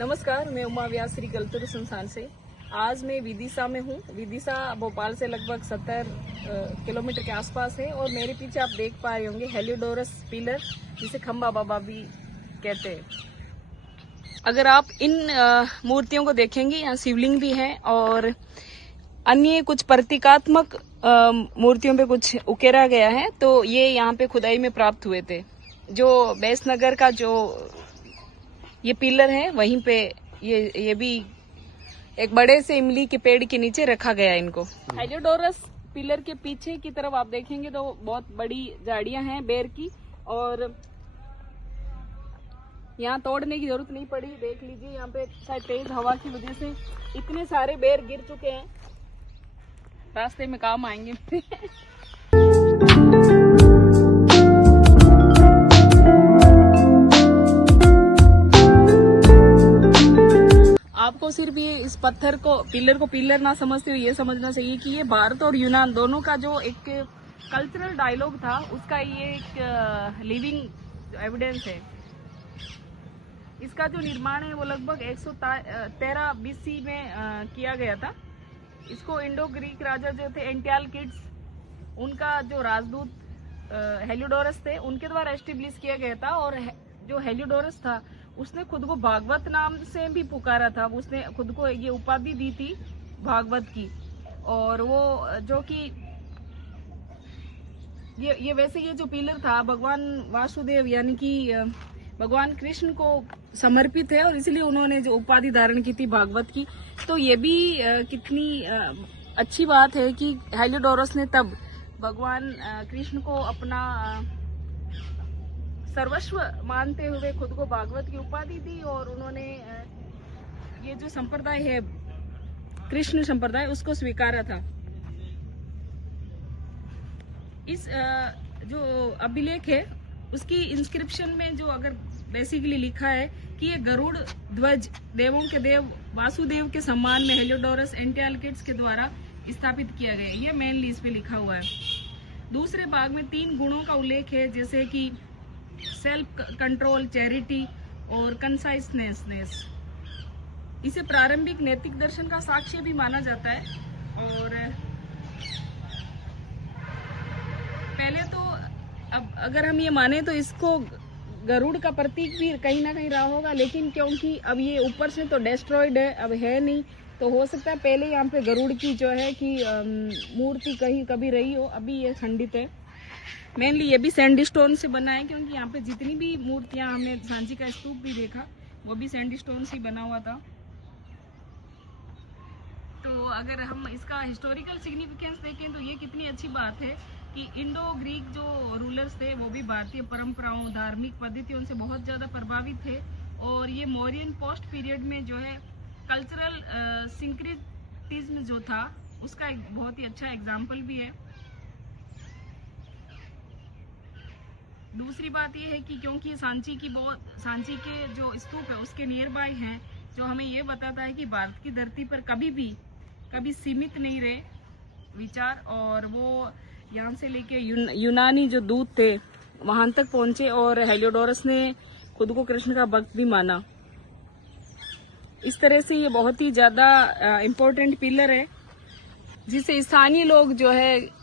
नमस्कार, मैं उमा व्यास श्री कल्तुर संस्थान से। आज मैं विदिशा में हूँ। विदिशा भोपाल से लगभग 70 किलोमीटर के आसपास है और मेरे पीछे आप देख पा रहे होंगे हेलियोडोरस पिलर, जिसे खम्बा बाबा भी कहते हैं। अगर आप इन मूर्तियों को देखेंगे, यहाँ शिवलिंग भी है और अन्य कुछ प्रतीकात्मक मूर्तियों पे कुछ उकेरा गया है। तो ये यहाँ पे खुदाई में प्राप्त हुए थे। जो बैसनगर का जो ये पिलर है, वहीं पे ये भी एक बड़े से इमली के पेड़ के नीचे रखा गया है इनको। हेलियोडोरस पिलर के पीछे की तरफ आप देखेंगे तो बहुत बड़ी झाड़ियां हैं बेर की, और यहाँ तोड़ने की जरूरत नहीं पड़ी। देख लीजिए, यहाँ पे शायद तेज हवा की वजह से इतने सारे बेर गिर चुके हैं, रास्ते में काम आएंगे। आपको सिर्फ ये इस पत्थर को पिलर ना समझते हुए ये समझना चाहिए कि ये भारत और यूनान दोनों का जो एक कल्चरल डायलॉग था, उसका ये एक लिविंग एविडेंस है। इसका जो निर्माण है वो लगभग 113 BC में किया गया था। इसको इंडो ग्रीक राजा जो थे एंटियालकिड्स, उनका जो राजदूत हेलियोडोरस थे, उनके द्वारा एस्टेब्लिश किया गया था। और जो हेलियोडोरस था, उसने खुद को भागवत नाम से भी पुकारा था। उसने खुद को ये उपाधि दी थी भागवत की। और वो जो कि ये वैसे ये जो पिलर था भगवान वासुदेव यानी कि भगवान कृष्ण को समर्पित है, और इसलिए उन्होंने जो उपाधि धारण की थी भागवत की। तो ये भी कितनी अच्छी बात है कि हेलियोडोरस ने तब भगवान कृष्ण को अपना सर्वस्व मानते हुए खुद को भागवत की उपाधि दी, और उन्होंने ये जो संप्रदाय है कृष्ण संप्रदाय, उसको स्वीकारा था। इस जो अभिलेख है उसकी इंस्क्रिप्शन में जो अगर बेसिकली लिखा है कि ये गरुड़ ध्वज देवों के देव वासुदेव के सम्मान में हेलियोडोरस एंटियालकिड्स के द्वारा स्थापित किया गया। ये मेनली इस पे लिखा हुआ है। दूसरे भाग में 3 गुणों का उल्लेख है, जैसे कि सेल्फ कंट्रोल, चैरिटी और कंसाइसनेस। इसे प्रारंभिक नैतिक दर्शन का साक्ष्य भी माना जाता है। और पहले तो अब अगर हम ये माने तो इसको गरुड़ का प्रतीक भी कहीं ना कहीं रहा होगा, लेकिन क्योंकि अब ये ऊपर से तो डेस्ट्रॉयड है, अब है नहीं, तो हो सकता है पहले यहाँ पे गरुड़ की जो है कि मूर्ति कहीं कभी रही हो। अभी ये खंडित है। मेनली ये भी सैंडस्टोन से बना है, क्योंकि यहाँ पे जितनी भी मूर्तियां, हमने सांची का स्तूप भी देखा, वो भी सैंडस्टोन से बना हुआ था। तो अगर हम इसका हिस्टोरिकल सिग्निफिकेंस देखें तो ये कितनी अच्छी बात है कि इंडो ग्रीक जो रूलर्स थे वो भी भारतीय परंपराओं, धार्मिक पद्धतियों से बहुत ज़्यादा प्रभावित थे। और ये मौर्यन पोस्ट पीरियड में जो है कल्चरल सिंक्रेटिज्म जो था, उसका एक बहुत ही अच्छा एग्जाम्पल भी है। दूसरी बात यह है कि क्योंकि सांची के जो स्तूप है उसके नियर बाय हैं, जो हमें ये बताता है कि भारत की धरती पर कभी सीमित नहीं रहे विचार, और वो यहाँ से लेके यूनानी जो दूत थे वहां तक पहुंचे, और हेलियोडोरस ने खुद को कृष्ण का भक्त भी माना। इस तरह से ये बहुत ही ज्यादा इम्पोर्टेंट पिलर है, जिसे स्थानीय लोग जो है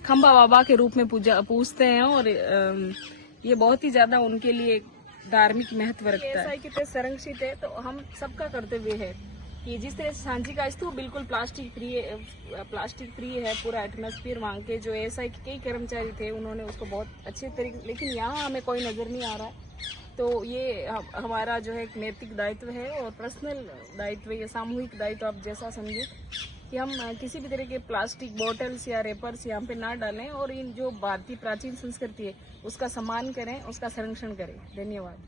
खम्बा बाबा के रूप में पूजते हैं, और ये बहुत ही ज्यादा उनके लिए धार्मिक महत्व रखता है। कितने संरक्षित है, तो हम सबका कर्तव्य है कि जिस तरह से सांची का स्तूप बिल्कुल प्लास्टिक फ्री है, पूरा एटमॉस्फेयर, वहाँ के जो एसआई के कई कर्मचारी थे उन्होंने उसको बहुत अच्छे तरीके, लेकिन यहाँ हमें कोई नजर नहीं आ रहा है। तो ये हमारा जो है एक नैतिक दायित्व है और पर्सनल दायित्व, ये सामूहिक दायित्व आप जैसा समझे, कि हम किसी भी तरह के प्लास्टिक बॉटल्स या रेपर्स यहाँ पे ना डालें, और इन जो भारतीय प्राचीन संस्कृति है उसका सम्मान करें, उसका संरक्षण करें। धन्यवाद।